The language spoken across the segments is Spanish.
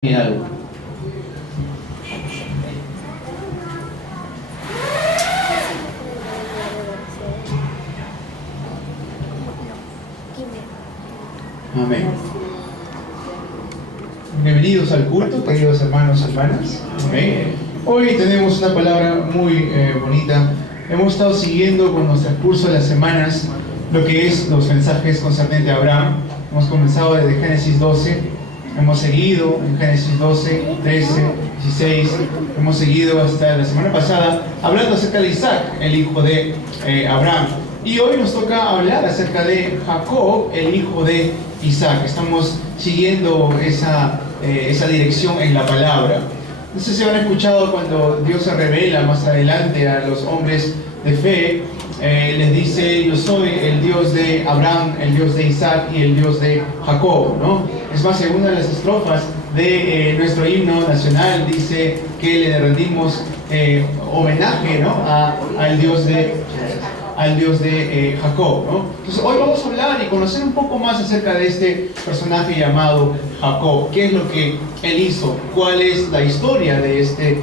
Y algo. Amén. Bienvenidos al culto, queridos hermanos y hermanas. Amén. Hoy tenemos una palabra muy bonita. Hemos estado siguiendo con nuestro curso de las semanas lo que es los mensajes concernientes a Abraham. Hemos comenzado desde Génesis 12. Hemos seguido en Génesis 12, 13, 16. Hemos seguido hasta la semana pasada hablando acerca de Isaac, el hijo de Abraham. Y hoy nos toca hablar acerca de Jacob, el hijo de Isaac. Estamos siguiendo esa dirección en la palabra. No sé si han escuchado cuando Dios se revela más adelante a los hombres de fe. Les dice: yo soy el Dios de Abraham, el Dios de Isaac y el Dios de Jacob, ¿no? Es más, en una de las estrofas de nuestro himno nacional dice que le rendimos homenaje, ¿no? al Dios de Jacob, ¿no? Entonces hoy vamos a hablar y conocer un poco más acerca de este personaje llamado Jacob. ¿Qué es lo que él hizo? ¿Cuál es la historia de este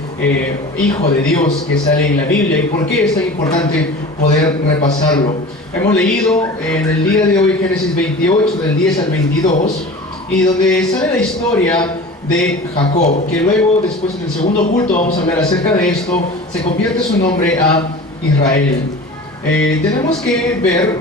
hijo de Dios que sale en la Biblia? ¿Y por qué es tan importante poder repasarlo? Hemos leído en el día de hoy Génesis 28, del 10 al 22, y donde sale la historia de Jacob, que luego, después en el segundo culto vamos a hablar acerca de esto, se convierte su nombre a Israel. Tenemos que ver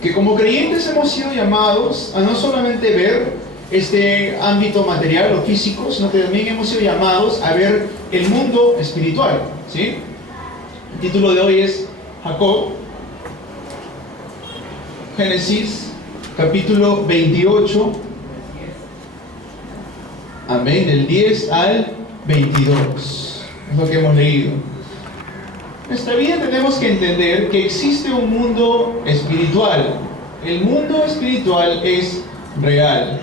que como creyentes hemos sido llamados a no solamente ver este ámbito material o físico, sino que también hemos sido llamados a ver el mundo espiritual, ¿sí? El título de hoy es Jacob, Génesis capítulo 28, amén, del 10 al 22, es lo que hemos leído. En nuestra vida tenemos que entender que existe un mundo espiritual. El mundo espiritual es real.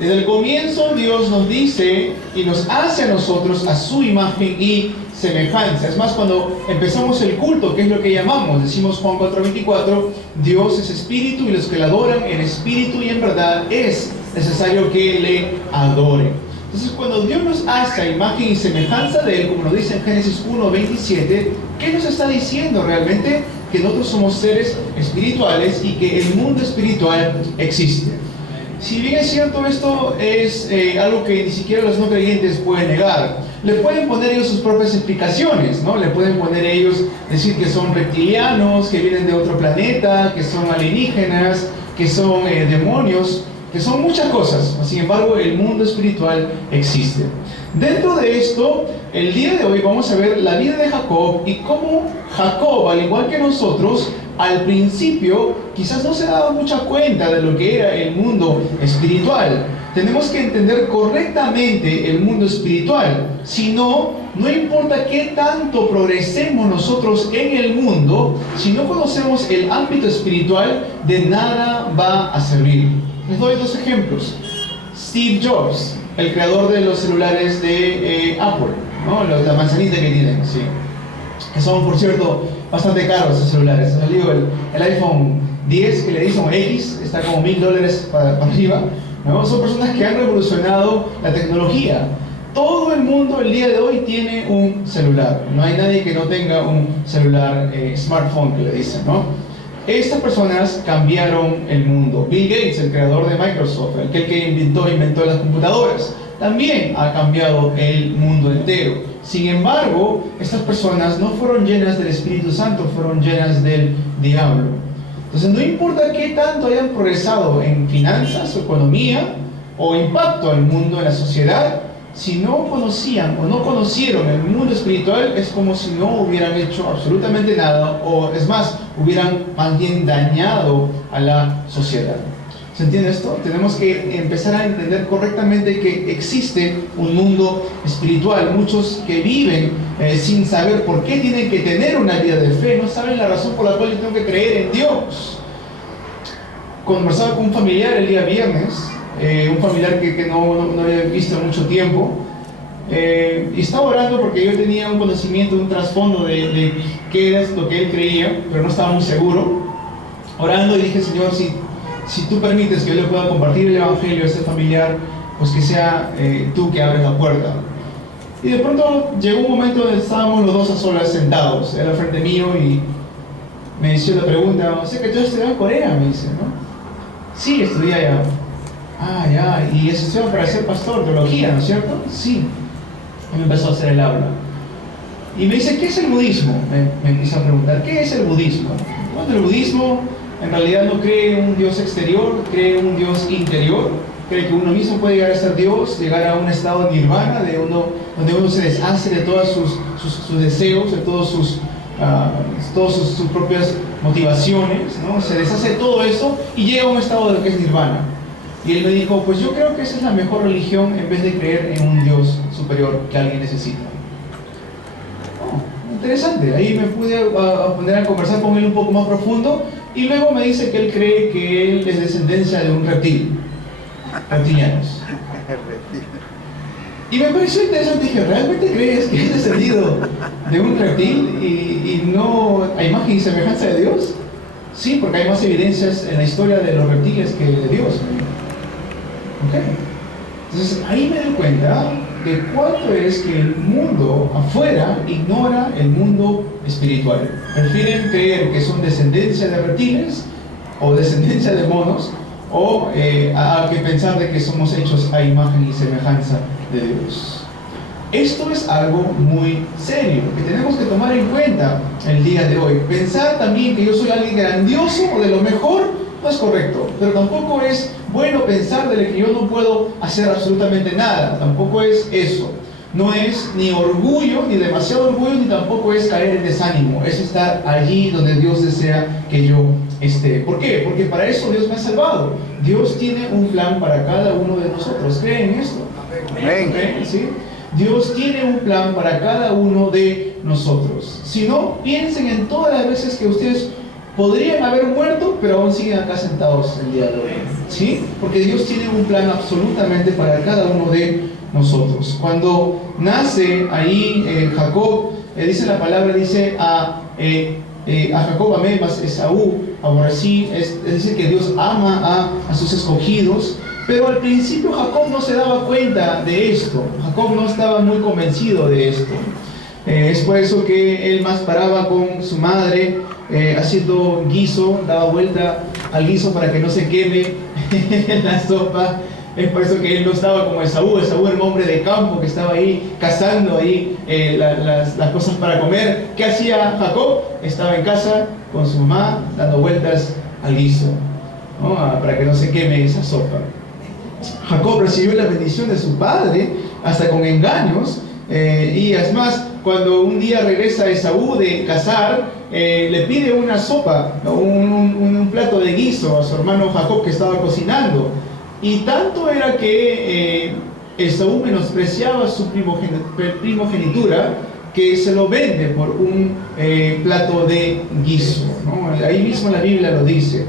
Desde el comienzo Dios nos dice y nos hace a nosotros a su imagen y semejanza. Es más, cuando empezamos el culto, ¿qué es lo que llamamos? Decimos Juan 4:24, Dios es espíritu y los que le adoran en espíritu y en verdad es necesario que le adoren. Entonces, cuando Dios nos hace a imagen y semejanza de Él, como nos dice en Génesis 1:27, ¿qué nos está diciendo realmente? Que nosotros somos seres espirituales y que el mundo espiritual existe. Si bien es cierto, esto es algo que ni siquiera los no creyentes pueden negar. Le pueden poner ellos sus propias explicaciones, ¿no? Le pueden poner ellos, decir que son reptilianos, que vienen de otro planeta, que son alienígenas, que son demonios, que son muchas cosas. Sin embargo, el mundo espiritual existe. Dentro de esto, el día de hoy vamos a ver la vida de Jacob y cómo Jacob, al igual que nosotros, al principio quizás no se daba mucha cuenta de lo que era el mundo espiritual. Tenemos que entender correctamente el mundo espiritual. Si no, no importa qué tanto progresemos nosotros en el mundo, si no conocemos el ámbito espiritual, de nada va a servir. Les doy dos ejemplos. Steve Jobs, el creador de los celulares de Apple, ¿no? La manzanita que tienen, sí, que son, por cierto, bastante caros esos celulares. Les digo, el iPhone 10 que le dicen X está como $1000 para arriba, ¿no? Son personas que han revolucionado la tecnología. Todo el mundo el día de hoy tiene un celular. No hay nadie que no tenga un celular, smartphone que le dicen, ¿no? Estas personas cambiaron el mundo. Bill Gates, el creador de Microsoft, el que inventó las computadoras, también ha cambiado el mundo entero. Sin embargo, estas personas no fueron llenas del Espíritu Santo, fueron llenas del diablo. Entonces, no importa qué tanto hayan progresado en finanzas o economía o impacto al mundo, en la sociedad, si no conocían o no conocieron el mundo espiritual, es como si no hubieran hecho absolutamente nada, o es más, hubieran más bien dañado a la sociedad. ¿Se entiende esto? Tenemos que empezar a entender correctamente que existe un mundo espiritual. Muchos que viven sin saber por qué tienen que tener una vida de fe, no saben la razón por la cual yo tengo que creer en Dios. Conversaba con un familiar el día viernes, un familiar que no había visto en mucho tiempo, y estaba orando porque yo tenía un conocimiento, un trasfondo de qué era lo que él creía, pero no estaba muy seguro. Orando y dije: Señor, si si tú permites que yo le pueda compartir el evangelio a este familiar, pues que sea tú que abres la puerta. Y de pronto llegó un momento donde estábamos los dos a solas sentados, él al frente mío, y me hizo la pregunta, o sea que tú estudias en Corea, me dice, ¿no? Sí, estudié allá. Ah, ya, y estudió para ser pastor, teología, ¿no es cierto? Sí. Y me empezó a hacer el habla. Y me dice, ¿qué es el budismo? Me empieza a preguntar, ¿qué es el budismo? Bueno, el budismo en realidad no cree un Dios exterior, cree un Dios interior, cree que uno mismo puede llegar a ser Dios, llegar a un estado de nirvana, donde uno se deshace de todos sus deseos, de todas sus propias motivaciones, ¿no? Se deshace de todo eso y llega a un estado de lo que es nirvana. Y él me dijo, pues yo creo que esa es la mejor religión en vez de creer en un Dios superior que alguien necesita. Interesante, ahí me pude poner a conversar con él un poco más profundo, y luego me dice que él cree que él es descendencia de un reptil, reptilianos. Y me pareció interesante, dije, ¿realmente crees que es descendido de un reptil y no a imagen y semejanza de Dios? Sí, porque hay más evidencias en la historia de los reptiles que de Dios. ¿Okay? Entonces ahí me doy cuenta de cuánto es que el mundo afuera ignora el mundo espiritual. Prefieren creer que son descendencia de reptiles o descendencia de monos, o a que pensar de que somos hechos a imagen y semejanza de Dios. Esto es algo muy serio que tenemos que tomar en cuenta el día de hoy. Pensar también que yo soy alguien grandioso o de lo mejor no es correcto, pero tampoco es bueno pensar de que yo no puedo hacer absolutamente nada. Tampoco es eso. No es ni orgullo, ni demasiado orgullo, ni tampoco es caer en desánimo. Es estar allí donde Dios desea que yo esté. ¿Por qué? Porque para eso Dios me ha salvado. Dios tiene un plan para cada uno de nosotros. ¿Creen en esto? Amén. ¿Creen? ¿Sí? Dios tiene un plan para cada uno de nosotros. Si no, piensen en todas las veces que ustedes podrían haber muerto, pero aún siguen acá sentados el día de hoy. ¿Sí? Porque Dios tiene un plan absolutamente para cada uno de nosotros. Cuando nace ahí Jacob, dice la palabra, dice a Jacob amé, mas Esaú aborrecí. Dice que Dios ama a sus escogidos. Pero al principio Jacob no se daba cuenta de esto. Jacob no estaba muy convencido de esto. Es por eso que él más paraba con su madre haciendo guiso, daba vuelta al guiso para que no se queme la sopa. Es por eso que él no estaba como Esaú. Esaú era un hombre de campo que estaba ahí cazando ahí las cosas para comer. ¿Qué hacía Jacob? Estaba en casa con su mamá dando vueltas al guiso, ¿no? Para que no se queme esa sopa. Jacob recibió la bendición de su padre hasta con engaños, y es más, cuando un día regresa Esaú de cazar, le pide una sopa, un plato de guiso a su hermano Jacob que estaba cocinando, y tanto era que Esaú menospreciaba su primogenitura que se lo vende por un plato de guiso, ¿no? Ahí mismo la Biblia lo dice.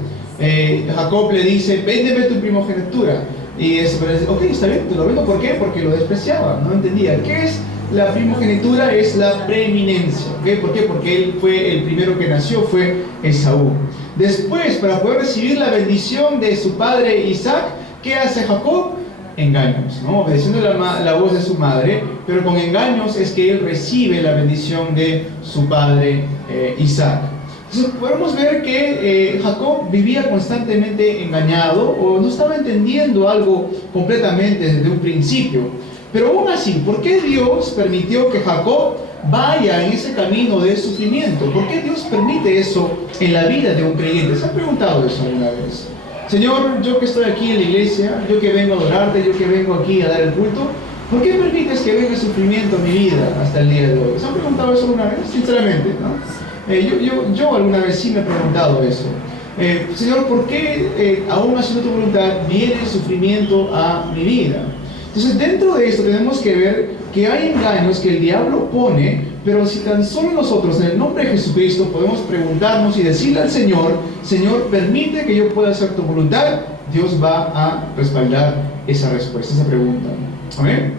Jacob le dice, véndeme tu primogenitura. Y ok, está bien, te lo vendo. ¿Por qué? Porque lo despreciaba, no entendía. ¿Qué es la primogenitura? Es la preeminencia. ¿Okay? ¿Por qué? Porque él fue el primero que nació, fue Esaú. Después, para poder recibir la bendición de su padre Isaac, ¿qué hace Jacob? Engaños, ¿no? Obedeciendo la voz de su madre, pero con engaños es que él recibe la bendición de su padre Isaac. Entonces podemos ver que Jacob vivía constantemente engañado, o no estaba entendiendo algo completamente desde un principio. Pero aún así, ¿por qué Dios permitió que Jacob vaya en ese camino de sufrimiento? ¿Por qué Dios permite eso en la vida de un creyente? ¿Se han preguntado eso alguna vez? Señor, yo que estoy aquí en la iglesia, yo que vengo a adorarte, yo que vengo aquí a dar el culto, ¿por qué permites que venga sufrimiento a mi vida hasta el día de hoy? ¿Se han preguntado eso alguna vez? Sinceramente, ¿no? Yo alguna vez sí me he preguntado eso. Señor, ¿por qué aún haciendo tu voluntad viene el sufrimiento a mi vida? Entonces, dentro de esto tenemos que ver que hay engaños que el diablo pone, pero si tan solo nosotros, en el nombre de Jesucristo, podemos preguntarnos y decirle al Señor, Señor, permite que yo pueda hacer tu voluntad, Dios va a respaldar esa respuesta, esa pregunta. ¿Amén?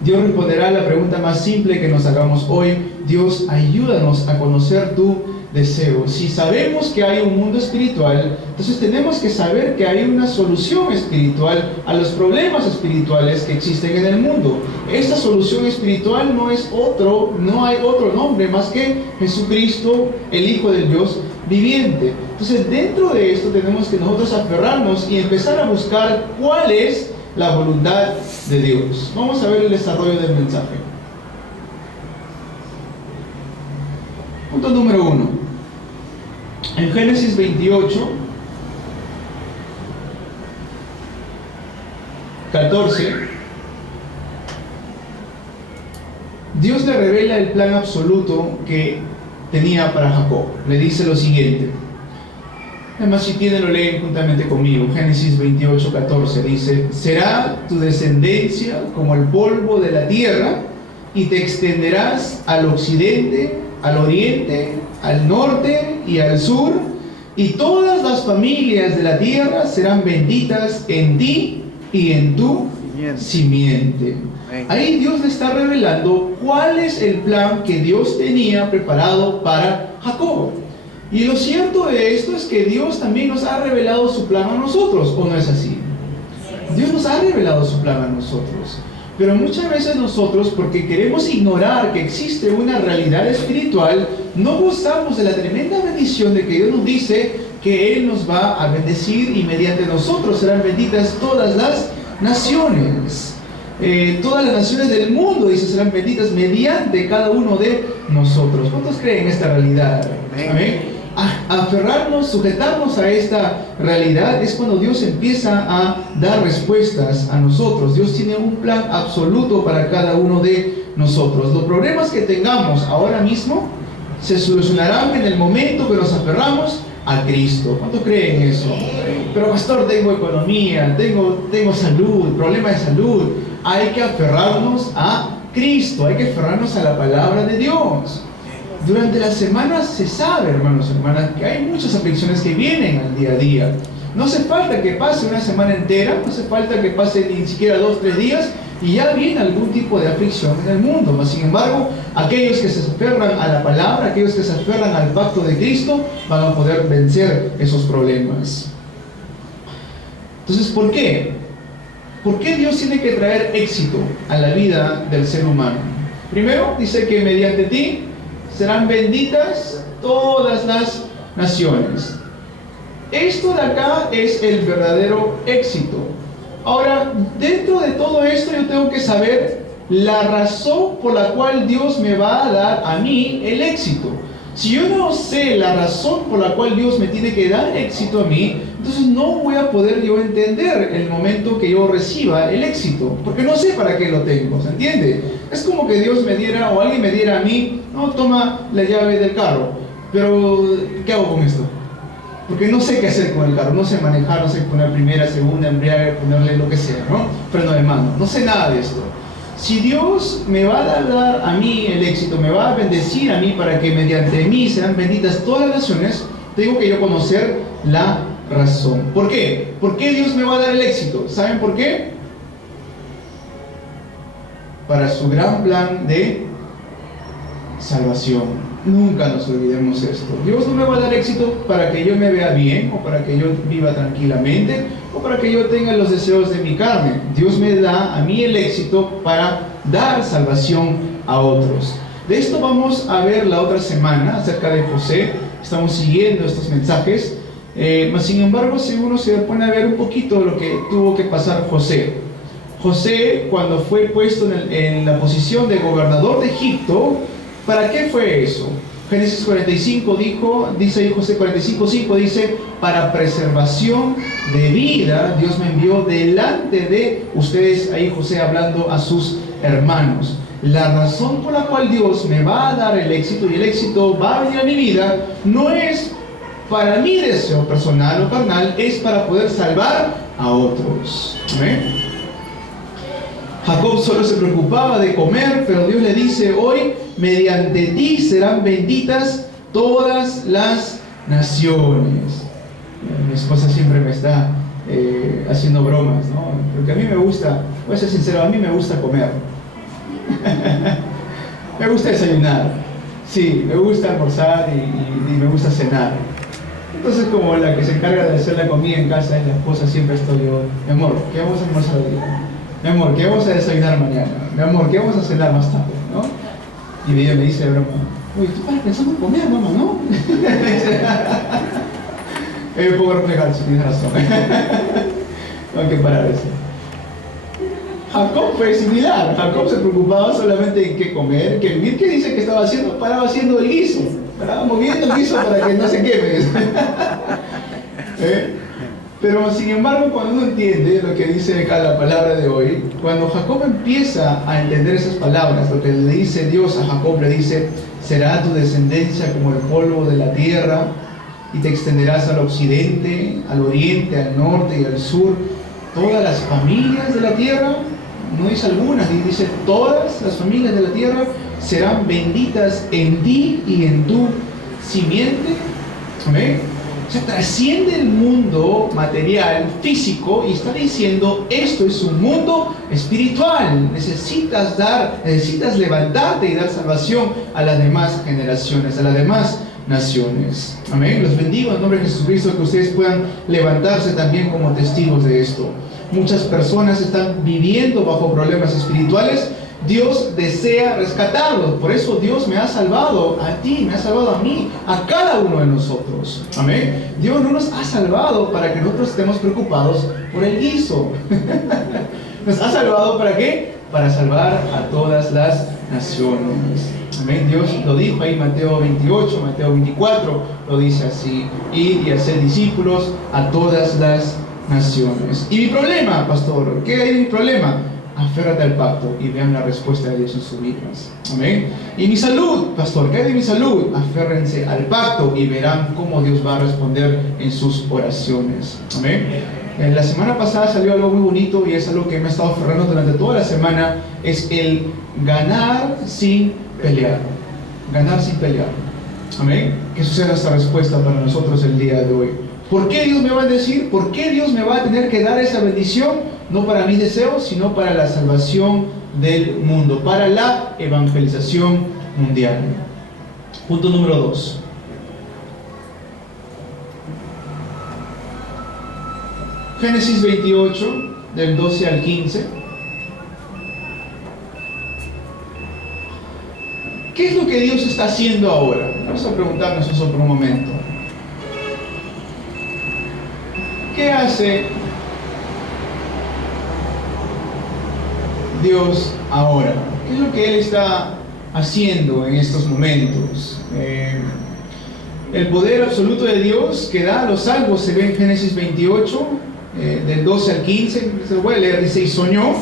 Dios responderá a la pregunta más simple que nos hagamos hoy. Dios, ayúdanos a conocer tu deseo. Si sabemos que hay un mundo espiritual, entonces tenemos que saber que hay una solución espiritual a los problemas espirituales que existen en el mundo. Esta solución espiritual no hay otro nombre más que Jesucristo, el Hijo del Dios viviente. Entonces, dentro de esto tenemos que nosotros aferrarnos y empezar a buscar cuál es la voluntad de Dios. Vamos a ver el desarrollo del mensaje. Punto número 1. En Génesis 28, 14, Dios le revela el plan absoluto que tenía para Jacob. Le dice lo siguiente. Además, si tienen, lo leen juntamente conmigo. Génesis 28, 14 dice: será tu descendencia como el polvo de la tierra, y te extenderás al occidente, al oriente, al norte y al sur, y todas las familias de la tierra serán benditas en ti y en tu simiente. Ahí Dios le está revelando cuál es el plan que Dios tenía preparado para Jacob. Y lo cierto de esto es que Dios también nos ha revelado su plan a nosotros, ¿o no es así? Dios nos ha revelado su plan a nosotros. Pero muchas veces nosotros, porque queremos ignorar que existe una realidad espiritual, no gozamos de la tremenda bendición de que Dios nos dice que Él nos va a bendecir y mediante nosotros serán benditas todas las naciones. Todas las naciones del mundo, dice, serán benditas mediante cada uno de nosotros. ¿Cuántos creen en esta realidad? Amén. Aferrarnos, sujetarnos a esta realidad es cuando Dios empieza a dar respuestas a nosotros. Dios tiene un plan absoluto para cada uno de nosotros. Los problemas que tengamos ahora mismo se solucionarán en el momento que nos aferramos a Cristo. ¿Cuántos creen eso? Pero pastor, tengo economía, tengo salud, problema de salud. Hay que aferrarnos a Cristo, hay que aferrarnos a la palabra de Dios. Durante las semanas se sabe, hermanos y hermanas, que hay muchas aflicciones que vienen al día a día. No hace falta que pase una semana entera, no hace falta que pase ni siquiera 2 o 3 días y ya viene algún tipo de aflicción en el mundo. Mas, sin embargo, aquellos que se aferran a la palabra, aquellos que se aferran al pacto de Cristo, van a poder vencer esos problemas. Entonces, ¿por qué? ¿Por qué Dios tiene que traer éxito a la vida del ser humano? Primero, dice que mediante ti serán benditas todas las naciones. Esto de acá es el verdadero éxito. Ahora, dentro de todo esto yo tengo que saber la razón por la cual Dios me va a dar a mí el éxito. Si yo no sé la razón por la cual Dios me tiene que dar éxito a mí, entonces no voy a poder yo entender el momento que yo reciba el éxito, porque no sé para qué lo tengo, ¿se entiende? Es como que Dios me diera, o alguien me diera a mí: no, toma la llave del carro, pero ¿qué hago con esto? Porque no sé qué hacer con el carro, no sé manejar, no sé poner primera, segunda, embriague, ponerle lo que sea, ¿no? Freno de mano, no sé nada de esto. Si Dios me va a dar a mí el éxito, me va a bendecir a mí para que mediante mí sean benditas todas las naciones, tengo que yo conocer la razón. ¿Por qué? ¿Por qué Dios me va a dar el éxito? ¿Saben por qué? Para su gran plan de salvación. Nunca nos olvidemos esto. Dios no me va a dar éxito para que yo me vea bien, o para que yo viva tranquilamente, o para que yo tenga los deseos de mi carne. Dios me da a mí el éxito para dar salvación a otros. De esto vamos a ver la otra semana acerca de José. Estamos siguiendo estos mensajes. Mas sin embargo, si uno se pone a ver un poquito lo que tuvo que pasar José. José, cuando fue puesto en la posición de gobernador de Egipto, ¿para qué fue eso? Génesis 45 dice ahí, José 45:5 dice: para preservación de vida, Dios me envió delante de ustedes. Ahí José hablando a sus hermanos. La razón por la cual Dios me va a dar el éxito, y el éxito va a venir a mi vida, no es para mi deseo personal o carnal, es para poder salvar a otros. ¿Amén? Jacob solo se preocupaba de comer, pero Dios le dice: hoy mediante ti serán benditas todas las naciones. Mi esposa siempre me está haciendo bromas, ¿no? Porque a mí me gusta, voy a ser sincero, a mí me gusta comer. Me gusta desayunar. Sí, me gusta almorzar y me gusta cenar. Entonces, como la que se encarga de hacer la comida en casa es la esposa, siempre estoy yo. Mi amor, ¿qué vamos a almorzar hoy día? Mi amor, ¿qué vamos a desayunar mañana? Mi amor, ¿qué vamos a cenar más tarde? ¿No? Y ella me dice de broma, oye, tú paras pensando en comer, mamá, ¿no? Me pongo a reflejar, si tienes razón. Tengo que parar eso. Jacob fue similar. Jacob se preocupaba solamente en qué comer, qué vivir. ¿Qué dice que estaba haciendo? Paraba haciendo el guiso. Paraba moviendo el guiso para que no se queme. Pero sin embargo, cuando uno entiende lo que dice acá la palabra de hoy, cuando Jacob empieza a entender esas palabras, lo que le dice Dios a Jacob, le dice, será tu descendencia como el polvo de la tierra, y te extenderás al occidente, al oriente, al norte y al sur. Todas las familias de la tierra, no dice algunas, dice todas las familias de la tierra serán benditas en ti y en tu simiente. ¿Amén? O sea, trasciende el mundo material, físico, y está diciendo, esto es un mundo espiritual. Necesitas levantarte y dar salvación a las demás generaciones, a las demás naciones. Amén. Los bendigo en el nombre de Jesucristo, que ustedes puedan levantarse también como testigos de esto. Muchas personas están viviendo bajo problemas espirituales. Dios desea rescatarlos. Por eso Dios me ha salvado a ti, me ha salvado a mí, a cada uno de nosotros. Amén. Dios no nos ha salvado para que nosotros estemos preocupados por el guiso. Nos ha salvado ¿para qué? Para salvar a todas las naciones. Amén. Dios lo dijo ahí, Mateo 28, Mateo 24, lo dice así: ir y hacer discípulos a todas las naciones. ¿Y mi problema, pastor? ¿Qué hay de mi problema? Aférrate al pacto y vean la respuesta de Dios en sus vidas. Amén. ¿Y mi salud, pastor? ¿Qué hay de mi salud? Aférrense al pacto y verán cómo Dios va a responder en sus oraciones. Amén. La semana pasada salió algo muy bonito y es algo que me ha estado aferrando durante toda la semana. Es el ganar sin pelear. Ganar sin pelear. Amén. Que esa sea nuestra respuesta para nosotros el día de hoy. ¿Por qué Dios me va a decir? ¿Por qué Dios me va a tener que dar esa bendición? No para mis deseos, sino para la salvación del mundo, para la evangelización mundial. Punto número 2. Génesis 28, del 12 al 15. ¿Qué es lo que Dios está haciendo ahora? Vamos a preguntarnos eso por un momento. ¿Qué hace Dios ahora? ¿Qué es lo que Él está haciendo en estos momentos? El poder absoluto de Dios que da a los salvos se ve en Génesis 28, del 12 al 15. Se lo voy a leer. Dice: y soñó,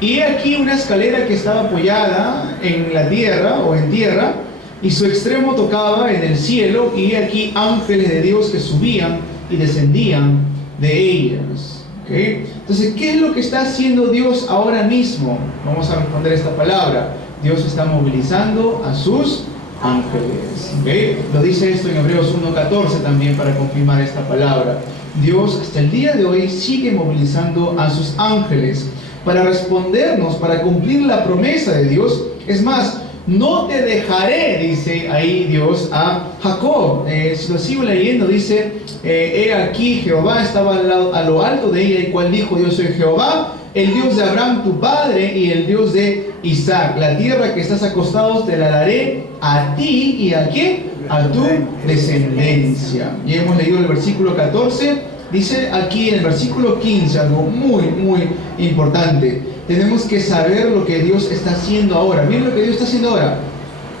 y aquí una escalera que estaba apoyada en la tierra o en tierra, y su extremo tocaba en el cielo, y aquí ángeles de Dios que subían y descendían de ellas. ¿Okay? Entonces, ¿qué es lo que está haciendo Dios ahora mismo? Vamos a responder esta palabra. Dios está movilizando a sus ángeles. ¿Okay? Lo dice esto en Hebreos 1:14 también para confirmar esta palabra. Dios hasta el día de hoy sigue movilizando a sus ángeles para respondernos, para cumplir la promesa de Dios. Es más, no te dejaré, dice ahí Dios a Jacob. Si lo sigo leyendo, dice: he aquí Jehová estaba a lo alto de ella, el cual dijo: yo soy Jehová, el Dios de Abraham tu padre y el Dios de Isaac. La tierra que estás acostado te la daré a ti y a quién, a tu descendencia. Y hemos leído el versículo 14. Dice aquí en el versículo 15 algo muy, muy importante. Tenemos que saber lo que Dios está haciendo ahora. Miren lo que Dios está haciendo ahora.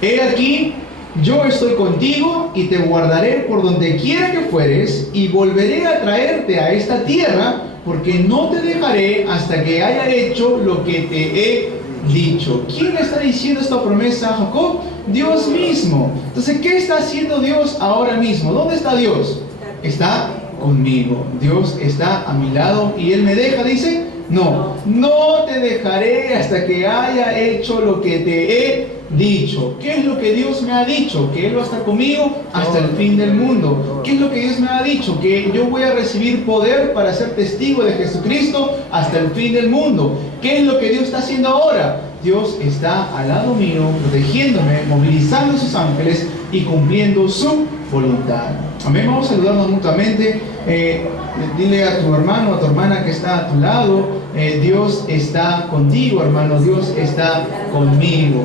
He aquí, yo estoy contigo y te guardaré por donde quiera que fueres, y volveré a traerte a esta tierra, porque no te dejaré hasta que haya hecho lo que te he dicho. ¿Quién le está diciendo esta promesa a Jacob? Dios mismo. Entonces, ¿qué está haciendo Dios ahora mismo? ¿Dónde está Dios? Está conmigo. Dios está a mi lado y Él me deja, dice: no te dejaré hasta que haya hecho lo que te he dicho. ¿Qué es lo que Dios me ha dicho? Que Él va a estar conmigo hasta el fin del mundo. ¿Qué es lo que Dios me ha dicho? Que yo voy a recibir poder para ser testigo de Jesucristo hasta el fin del mundo. ¿Qué es lo que Dios está haciendo ahora? Dios está al lado mío, protegiéndome, movilizando a sus ángeles y cumpliendo su voluntad. Amén. Vamos a saludarnos mutuamente. Dile a tu hermano, a tu hermana que está a tu lado, Dios está contigo, hermano. Dios está conmigo.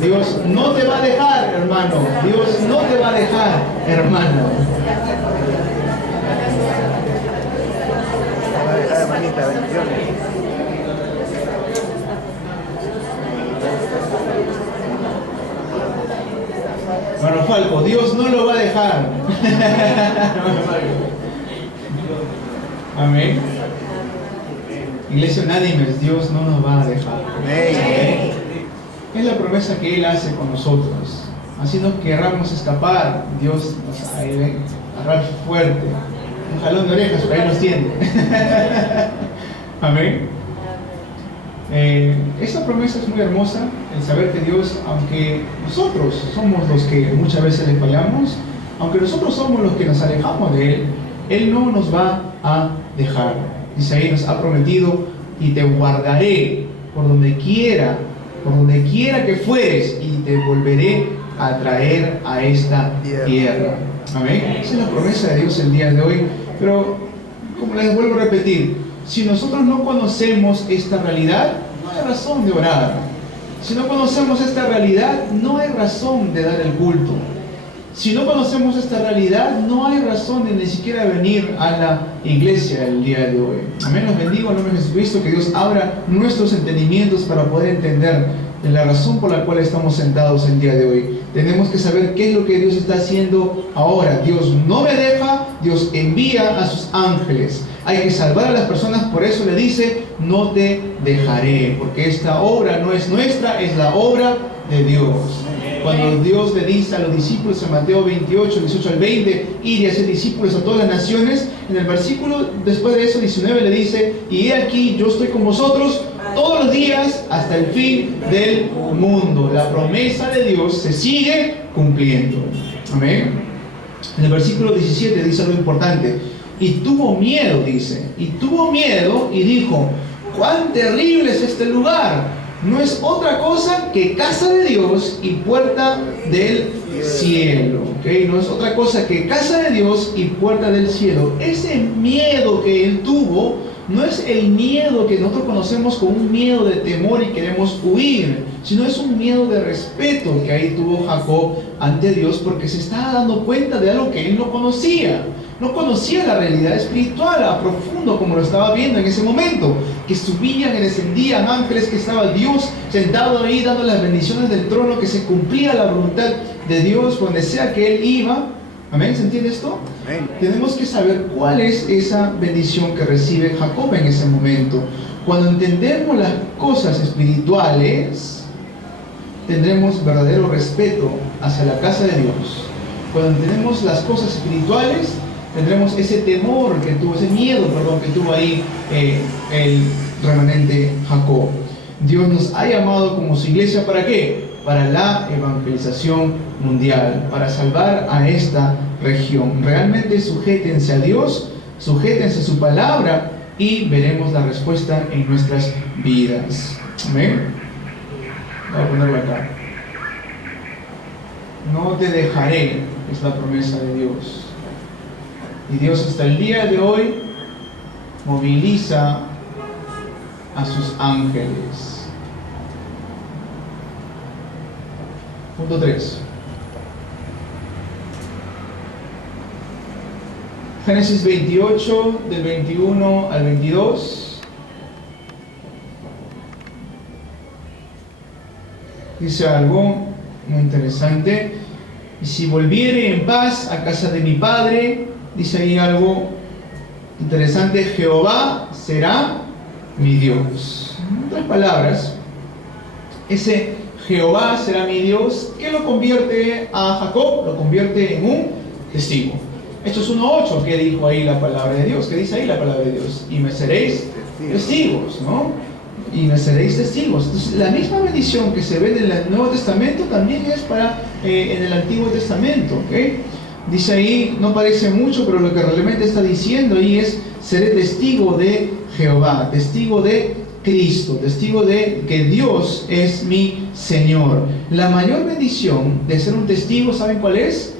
Dios no te va a dejar, hermano. Dios no te va a dejar, hermano. Hermanita, bendiciones. Hermano Falco, Dios no lo va a dejar. Amén. Iglesia Unánimes, Dios no nos va a dejar. Amén. Es la promesa que Él hace con nosotros. Así nos querramos escapar, Dios nos va a agarrar fuerte. Un jalón de orejas, pero ahí nos tiene. Amén. Esta promesa es muy hermosa, el saber que Dios, aunque nosotros somos los que muchas veces le fallamos, aunque nosotros somos los que nos alejamos de Él, Él no nos va a dejar. Dice ahí, nos ha prometido: y te guardaré por donde quiera que fueres, y te volveré a traer a esta tierra. Amén. Esa es la promesa de Dios el día de hoy. Pero, como les vuelvo a repetir, si nosotros no conocemos esta realidad, no hay razón de orar. Si no conocemos esta realidad, no hay razón de dar el culto. Si no conocemos esta realidad, no hay razón de ni siquiera venir a la iglesia el día de hoy. Amén. Los bendigo en el nombre de Jesucristo. Que Dios abra nuestros entendimientos para poder entender la razón por la cual estamos sentados el día de hoy. Tenemos que saber qué es lo que Dios está haciendo ahora. Dios no me deja, Dios envía a sus ángeles. Hay que salvar a las personas, por eso le dice: no te dejaré, porque esta obra no es nuestra, es la obra de Dios. Cuando Dios le dice a los discípulos en Mateo 28, 18 al 20, ir y hacer discípulos a todas las naciones, en el versículo después de eso, 19, le dice: y he aquí, yo estoy con vosotros todos los días hasta el fin del mundo. La promesa de Dios se sigue cumpliendo. Amén. En el versículo 17 dice algo importante: y tuvo miedo, dice, y tuvo miedo y dijo: cuán terrible es este lugar. No es otra cosa que casa de Dios y puerta del cielo. ¿Okay? No es otra cosa que casa de Dios y puerta del cielo. Ese miedo que él tuvo no es el miedo que nosotros conocemos como un miedo de temor y queremos huir, sino es un miedo de respeto que ahí tuvo Jacob ante Dios, porque se estaba dando cuenta de algo que él no conocía. No conocía la realidad espiritual a profundo como lo estaba viendo en ese momento, que subían y descendían ángeles, que estaba Dios sentado ahí dando las bendiciones del trono, que se cumplía la voluntad de Dios donde sea que él iba. Amén. ¿Se entiende esto? Amén. Tenemos que saber cuál es esa bendición que recibe Jacob en ese momento. Cuando entendemos las cosas espirituales, tendremos verdadero respeto hacia la casa de Dios. Cuando entendemos las cosas espirituales, tendremos ese temor que tuvo, ese miedo, que tuvo ahí el remanente Jacob. Dios nos ha llamado como su iglesia, ¿para qué? Para la evangelización mundial, para salvar a esta región. Realmente sujétense a Dios, sujétense a su palabra y veremos la respuesta en nuestras vidas. Amén. Voy a ponerlo acá. No te dejaré, es la promesa de Dios. Y Dios hasta el día de hoy moviliza a sus ángeles. Punto 3. Génesis 28, del 21 al 22. Dice algo muy interesante: y si volviere en paz a casa de mi padre, dice ahí algo interesante: Jehová será mi Dios. En otras palabras, ese Jehová será mi Dios, ¿qué lo convierte a Jacob? Lo convierte en un testigo. Hechos 1:8, ¿qué dijo ahí la palabra de Dios? ¿Qué dice ahí la palabra de Dios? Y me seréis testigos, ¿no? Y me seréis testigos. Entonces, la misma bendición que se ve en el Nuevo Testamento también es para en el Antiguo Testamento, ¿ok? Dice ahí, no parece mucho, pero lo que realmente está diciendo ahí es: seré testigo de Jehová, testigo de Cristo, testigo de que Dios es mi Señor. La mayor bendición de ser un testigo, ¿saben cuál es?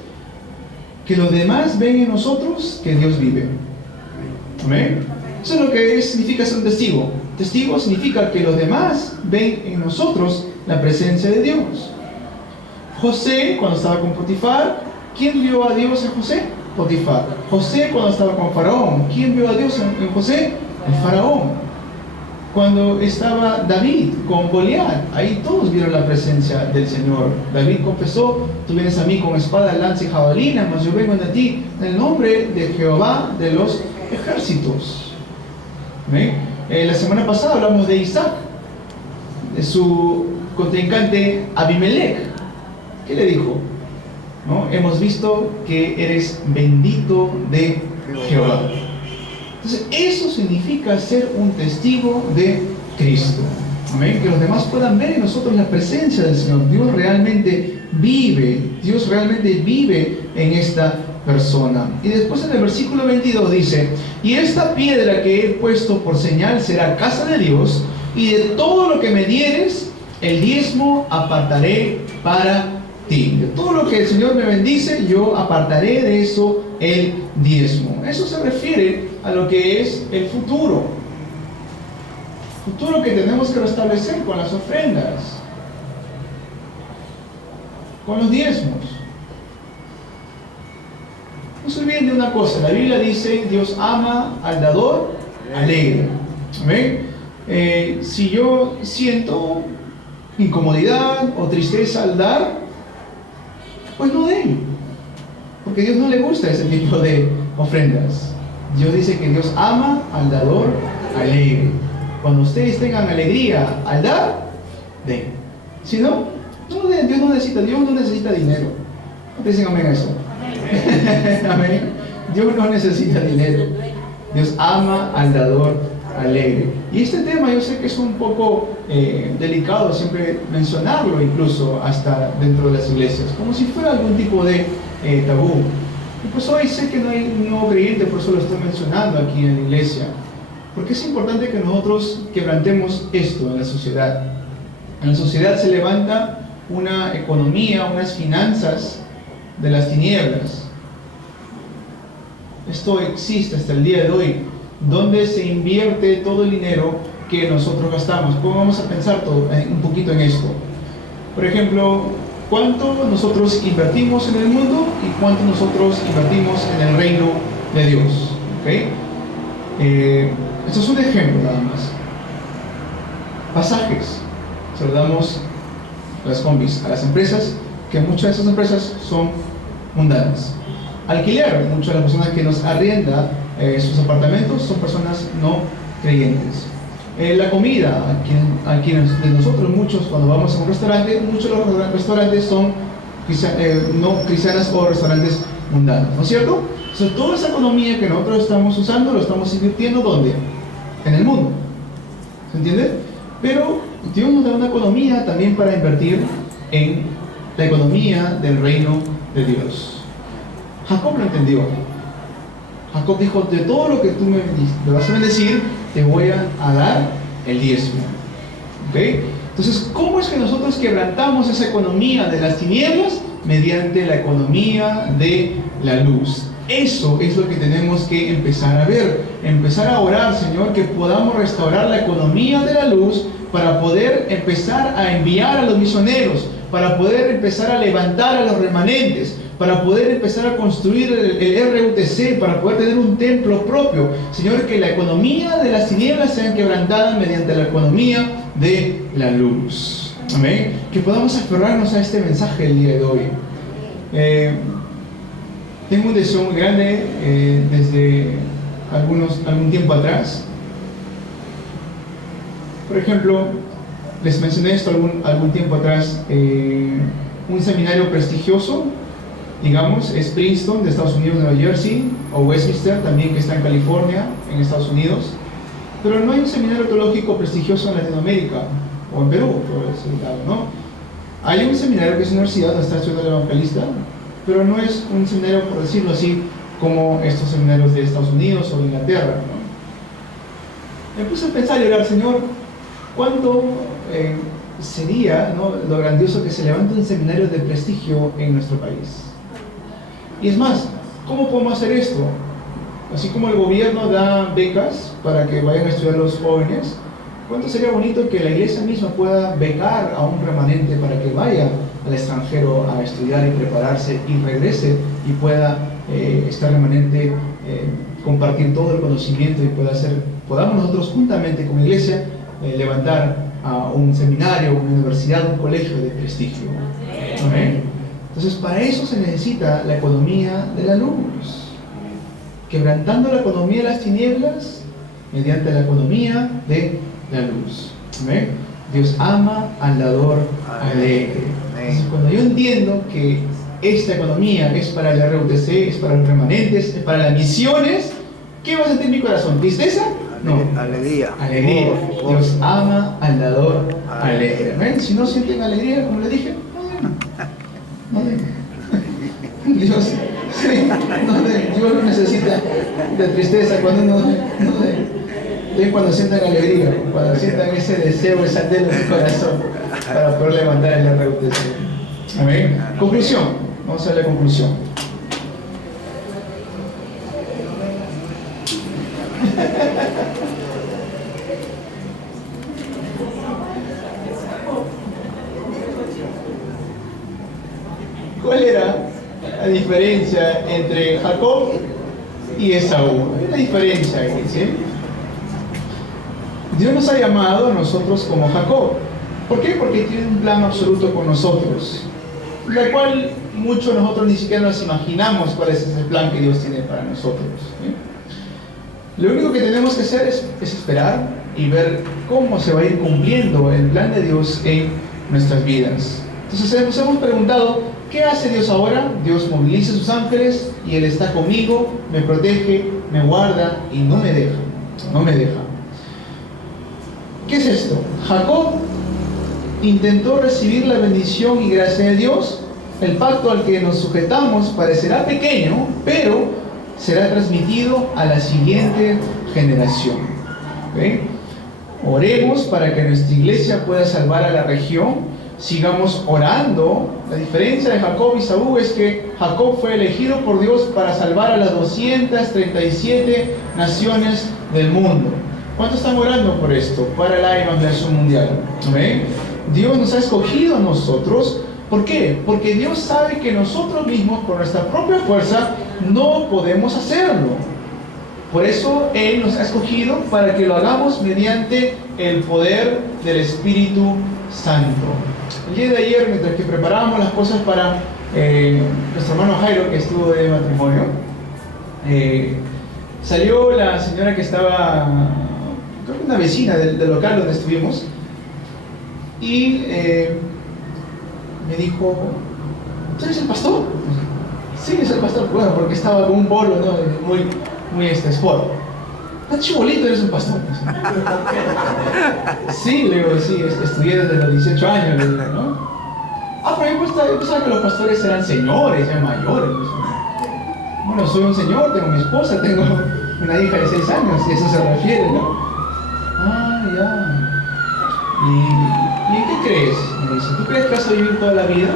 Que los demás ven en nosotros que Dios vive. ¿Amén? Eso es lo que significa ser un testigo. Testigo significa que los demás ven en nosotros la presencia de Dios. José, cuando estaba con Potifar, ¿quién vio a Dios en José? Potifar. José, cuando estaba con Faraón, ¿quién vio a Dios en José? El Faraón. Cuando estaba David con Goliat, ahí todos vieron la presencia del Señor. David confesó: tú vienes a mí con espada, lanza y jabalina, mas yo vengo a ti en el nombre de Jehová de los ejércitos. La semana pasada hablamos de Isaac, de su contrincante Abimelech. ¿Qué le dijo? ¿No? Hemos visto que eres bendito de Jehová. Entonces, eso significa ser un testigo de Cristo. ¿Amén? Que los demás puedan ver en nosotros la presencia del Señor. Dios realmente vive en esta persona. Y después en el versículo 22 dice: y esta piedra que he puesto por señal será casa de Dios, y de todo lo que me dieres, el diezmo apartaré para ti. De todo lo que el Señor me bendice, yo apartaré de eso el diezmo. Eso se refiere a lo que es el futuro. Futuro que tenemos que restablecer con las ofrendas, con los diezmos. No se olviden de una cosa: la Biblia dice: Dios ama al dador alegre. ¿Amén? Si yo siento incomodidad o tristeza al dar, pues no den, porque a Dios no le gusta ese tipo de ofrendas. Dios dice que Dios ama al dador alegre. Cuando ustedes tengan alegría al dar, den. Si no, no den. Dios no necesita dinero. ¿No te dicen amén a eso? Amén. Dios no necesita dinero. Dios ama al dador alegre. Y este tema yo sé que es un poco delicado siempre mencionarlo, incluso hasta dentro de las iglesias, como si fuera algún tipo de tabú. Y pues hoy sé que no hay un nuevo creyente, por eso lo estoy mencionando aquí en la iglesia, porque es importante que nosotros quebrantemos esto en la sociedad. En la sociedad se levanta una economía, unas finanzas de las tinieblas. Esto existe hasta el día de hoy, donde se invierte todo el dinero que nosotros gastamos. ¿Cómo vamos a pensar un poquito en esto? Por ejemplo, ¿cuánto nosotros invertimos en el mundo y cuánto nosotros invertimos en el reino de Dios? ¿Okay? Esto es un ejemplo nada más. Pasajes se lo damos a las combis, a las empresas, que muchas de esas empresas son mundanas. Alquiler, muchas de las personas que nos arrienda sus apartamentos son personas no creyentes. La comida, a quienes de nosotros, muchos cuando vamos a un restaurante, muchos de los restaurantes son no cristianos o restaurantes mundanos, ¿no es cierto? Entonces, toda esa economía que nosotros estamos usando, lo estamos invirtiendo ¿dónde? En el mundo. ¿Se entiende? Pero Dios nos da una economía también para invertir en la economía del reino de Dios. Jacob lo entendió. Jacob dijo: de todo lo que tú me vas a bendecir, te voy a dar el diezmo. ¿Okay? Entonces, ¿cómo es que nosotros quebrantamos esa economía de las tinieblas? Mediante la economía de la luz. Eso es lo que tenemos que empezar a ver. Empezar a orar, Señor, que podamos restaurar la economía de la luz para poder empezar a enviar a los misioneros, para poder empezar a levantar a los remanentes, para poder empezar a construir el RUTC, para poder tener un templo propio. Señor, que la economía de las tinieblas sean quebrantadas mediante la economía de la luz. Amén. Que podamos aferrarnos a este mensaje el día de hoy. Tengo un deseo muy grande desde algún tiempo atrás. Por ejemplo, les mencioné esto algún tiempo atrás, un seminario prestigioso, digamos, es Princeton de Estados Unidos, Nueva Jersey, o Westminster también, que está en California, en Estados Unidos. Pero no hay un seminario teológico prestigioso en Latinoamérica, o en Perú, por ese lado, ¿no? Hay un seminario que es universidad, donde está estudiando el evangelista, pero no es un seminario, por decirlo así, como estos seminarios de Estados Unidos o de Inglaterra, ¿no? Me puse a pensar y orar: Señor, ¿Cuánto sería, ¿no?, lo grandioso que se levante un seminario de prestigio en nuestro país? Y es más, ¿cómo podemos hacer esto? Así como el gobierno da becas para que vayan a estudiar los jóvenes, ¿cuánto sería bonito que la iglesia misma pueda becar a un remanente para que vaya al extranjero a estudiar y prepararse y regrese y pueda este remanente compartir todo el conocimiento y podamos nosotros juntamente como iglesia levantar a un seminario, una universidad, un colegio de prestigio? ¿Okay? Entonces, para eso se necesita la economía de la luz, quebrantando la economía de las tinieblas mediante la economía de la luz. ¿Okay? Dios ama al dador alegre. Entonces, cuando yo entiendo que esta economía es para el RUTC, es para los remanentes, es para las misiones, ¿qué va a sentir mi corazón? ¿Tristeza? No. Alegría. Alegría. Dios ama al dador alegre. ¿Ven? Si no sienten alegría, como les dije, no den. Dios, sí, no den. Dios no necesita de tristeza cuando no den. Den cuando sientan alegría, cuando sientan ese deseo, ese anhelo en su corazón para poder levantar el RUTC. Amén. Conclusión. Vamos a ver la conclusión. ¿Cuál era la diferencia entre Jacob y Esaú? Hay una diferencia aquí, ¿sí? Dios nos ha llamado a nosotros como Jacob. ¿Por qué? Porque tiene un plan absoluto con nosotros, la cual muchos de nosotros ni siquiera nos imaginamos cuál es ese plan que Dios tiene para nosotros, ¿sí? Lo único que tenemos que hacer es esperar y ver cómo se va a ir cumpliendo el plan de Dios en nuestras vidas. Entonces nos hemos preguntado, ¿qué hace Dios ahora? Dios moviliza sus ángeles y Él está conmigo, me protege, me guarda y no me deja. No me deja. ¿Qué es esto? Jacob intentó recibir la bendición y gracia de Dios. El pacto al que nos sujetamos parecerá pequeño, pero será transmitido a la siguiente generación. ¿Okay? Oremos para que nuestra iglesia pueda salvar a la región. Sigamos orando. La diferencia de Jacob y Esaú es que Jacob fue elegido por Dios para salvar a las 237 naciones del mundo. ¿Cuántos están orando por esto? Para la evangelización mundial. ¿Okay? Dios nos ha escogido a nosotros. ¿Por qué? Porque Dios sabe que nosotros mismos, por nuestra propia fuerza, no podemos hacerlo. Por eso Él nos ha escogido para que lo hagamos mediante el poder del Espíritu Santo. El día de ayer, mientras que preparábamos las cosas para nuestro hermano Jairo, que estuvo de matrimonio, salió la señora que estaba, creo que una vecina del local donde estuvimos, y me dijo, ¿tú eres el pastor? Sí, es el pastor. Bueno, porque estaba con un polo, ¿no?, muy sport. ¿Tan chibolito eres un pastor? Sí, le digo, sí, estudié desde los 18 años, le digo, ¿no? Ah, pero yo pensaba que los pastores eran señores, ya mayores. Bueno, soy un señor, tengo mi esposa, tengo una hija de 6 años, y eso se refiere, ¿no? Ah, ya. ¿Y en qué crees? Me dice, ¿tú crees que vas a vivir toda la vida?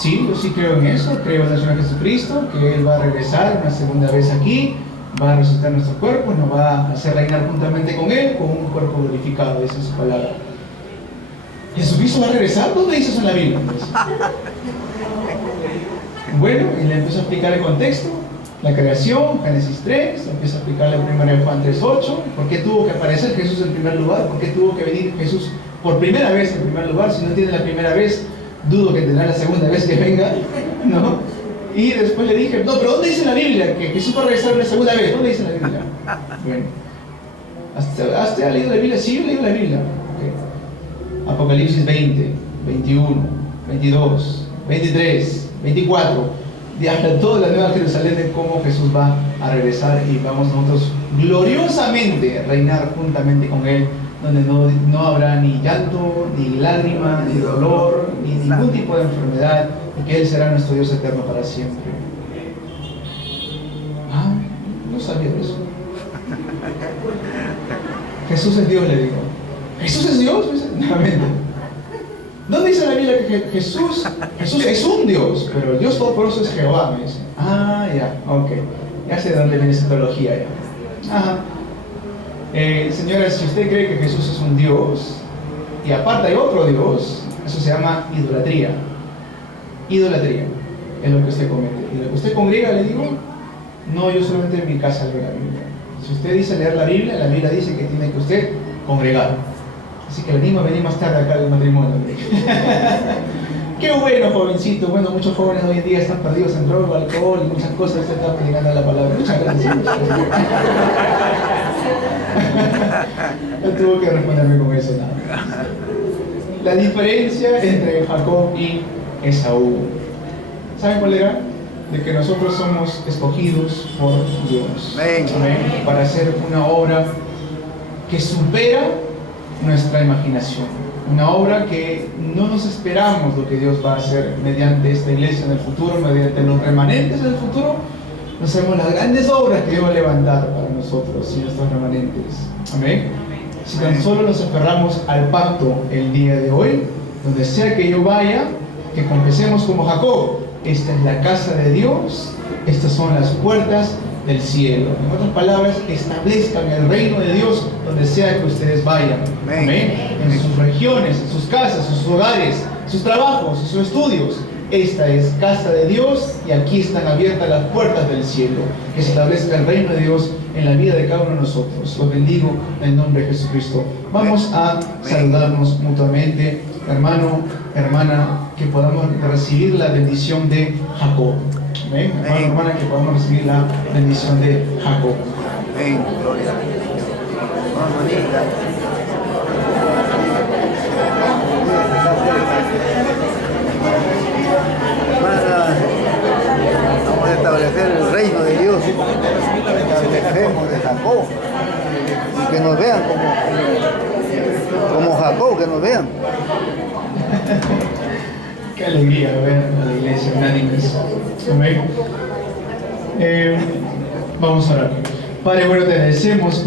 Sí, yo sí creo en eso, creo en el Señor Jesucristo, que Él va a regresar una segunda vez aquí, va a resucitar nuestro cuerpo, nos va a hacer reinar juntamente con Él, con un cuerpo glorificado, esa es su palabra. ¿Jesucristo va a regresar? ¿Dónde dice eso en la Biblia? Bueno, y le empiezo a explicar el contexto, la creación, Génesis 3, empieza a explicarle 1 Juan 3:8, por qué tuvo que aparecer Jesús en primer lugar, por qué tuvo que venir Jesús por primera vez en primer lugar, si no tiene la primera vez, dudo que tendrá la segunda vez que venga, ¿no? Y después le dije, no, pero ¿dónde dice en la Biblia que Jesús va a regresar una segunda vez? ¿Dónde dice en la Biblia? Bueno, ¿has leído la Biblia? Sí, yo he leído la Biblia. Okay. Apocalipsis 20, 21, 22, 23, 24, habla toda la Nueva Jerusalén de cómo Jesús va a regresar y vamos nosotros gloriosamente a reinar juntamente con Él, donde no habrá ni llanto, ni lágrima, ni dolor, ni ningún tipo de enfermedad, y que Él será nuestro Dios eterno para siempre. Ah, no sabía de eso. Jesús es Dios, le digo. ¿Jesús es Dios? Nuevamente. ¿Dónde dice la Biblia que Jesús es un Dios? Pero el Dios Todopoderoso es Jehová, me dice. Ah, ya, ok. Ya sé de dónde viene esa teología ya. Ajá. Señora, si usted cree que Jesús es un Dios y aparte hay otro Dios, eso se llama idolatría. Idolatría es lo que usted comete. Y lo que usted congrega, le digo, no, yo solamente en mi casa leo la Biblia. Si usted dice leer la Biblia dice que tiene que usted congregar. Así que venimos a venir más tarde acá al matrimonio. Qué bueno, jovencito. Bueno, muchos jóvenes hoy en día están perdidos en droga, alcohol y muchas cosas. Usted está predicando la palabra. Muchas gracias. No tuvo que responderme con eso nada. La diferencia entre Jacob y Esaú. ¿Saben cuál era? De que nosotros somos escogidos por Dios. Amén. Para hacer una obra que supera nuestra imaginación. Una obra que no nos esperamos lo que Dios va a hacer mediante esta iglesia en el futuro, mediante los remanentes en el futuro. No sabemos las grandes obras que Dios va a levantar para nosotros y nuestros remanentes. Amén. Si tan solo nos aferramos al pacto el día de hoy, donde sea que yo vaya, que confesemos como Jacob: esta es la casa de Dios, estas son las puertas del cielo. En otras palabras, establezcan el reino de Dios donde sea que ustedes vayan. Amén. En sus regiones, en sus casas, en sus hogares, en sus trabajos, en sus estudios. Esta es casa de Dios y aquí están abiertas las puertas del cielo. Que se establezca el reino de Dios en la vida de cada uno de nosotros. Los bendigo en el nombre de Jesucristo. Vamos a saludarnos mutuamente, hermano, hermana, que podamos recibir la bendición de Jacob. Amén. Hermano, hermana, que podamos recibir la bendición de Jacob. Amén. Gloria a Dios. Vamos a establecer el reino de Dios. Establecemos de Jacob. Y que nos vean como Jacob, que nos vean. Qué alegría ver a la iglesia unánimes. Amén. Vamos a orar. Padre, bueno, te agradecemos.